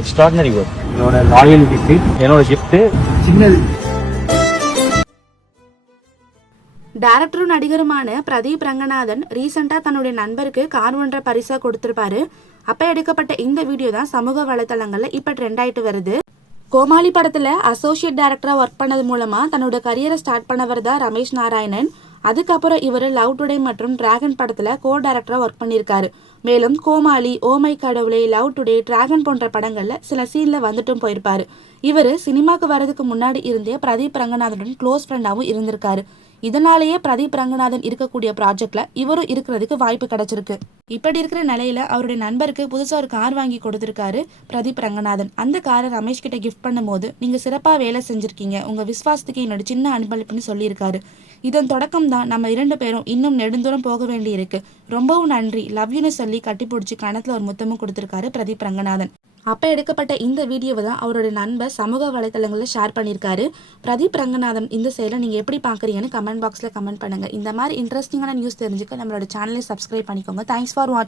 Extraordinary work. என்னோட லாயல்டிக்கு என்னோட gift சின்னது. டைரக்டரும் நடிகருமான பிரதீப் ரங்கநாதன் ரீசெண்டாக தன்னுடைய நண்பருக்கு கார் ஒன்றை பரிசாக கொடுத்துருப்பாரு. அப்போ எடுக்கப்பட்ட இந்த வீடியோ தான் சமூக வலைத்தளங்களில் இப்போ ட்ரெண்ட் ஆகிட்டு வருது. கோமாளி படத்தில் அசோசியேட் டைரக்டராக ஒர்க் பண்ணது மூலமாக தன்னோட கரியரை ஸ்டார்ட் பண்ணவர் தான் ரமேஷ் நாராயணன். அதுக்கப்புறம் இவர் லவ் டுடே மற்றும் டிராகன் படத்தில் கோ டைரக்டராக ஒர்க் பண்ணியிருக்காரு. மேலும் கோமாளி, ஓமை கடவுளே, லவ் டுடே, டிராகன் போன்ற படங்களில் சில சீனில் வந்துட்டும் போயிருப்பாரு. இவர் சினிமாவுக்கு வரதுக்கு முன்னாடி இருந்தே பிரதீப் ரங்கநாதனுடன் க்ளோஸ் ஃப்ரெண்டாகவும் இருந்திருக்காரு. இதனாலேயே பிரதீப் ரங்கநாதன் இருக்கக்கூடிய ப்ராஜெக்ட்ல இவரும் இருக்கிறதுக்கு வாய்ப்பு கிடைச்சிருக்கு. இப்படி இருக்கிற நிலையில அவருடைய நண்பருக்கு புதுசா ஒரு கார் வாங்கி கொடுத்திருக்காரு பிரதீப் ரங்கநாதன். அந்த காரை ரமேஷ் கிட்ட கிஃப்ட் பண்ணும்போது, நீங்க சிறப்பா வேலை செஞ்சிருக்கீங்க, உங்க விசுவாசத்துக்கு என்னோட சின்ன அன்பளிப்புன்னு சொல்லியிருக்காரு. இதன் தொடக்கம் தான் நம்ம 2 பேரும் இன்னும் நெடுந்தூரம் போக வேண்டி இருக்கு. ரொம்பவும் நன்றி, லவ் யூன்னு சொல்லி கட்டிப்பிடிச்சி கணத்துல ஒரு முத்தமும் கொடுத்திருக்காரு பிரதீப் ரங்கநாதன். அப்போ எடுக்கப்பட்ட இந்த வீடியோவை தான் அவருடைய நண்பர் சமூக வலைத்தளங்களில் ஷேர் பண்ணியிருக்காரு. பிரதீப் ரங்கநாதன் இந்த செயலை நீங்கள் எப்படி பார்க்குறீங்கன்னு கமெண்ட் பாக்ஸில் கமெண்ட் பண்ணுங்கள். இந்த மாதிரி இன்ட்ரெஸ்டிங்கான நியூஸ் தெரிஞ்சுக்க நம்மளோட சேனலை சப்ஸ்கிரைப் பண்ணிக்கோங்க. தேங்க்ஸ் ஃபார் வாட்சிங்.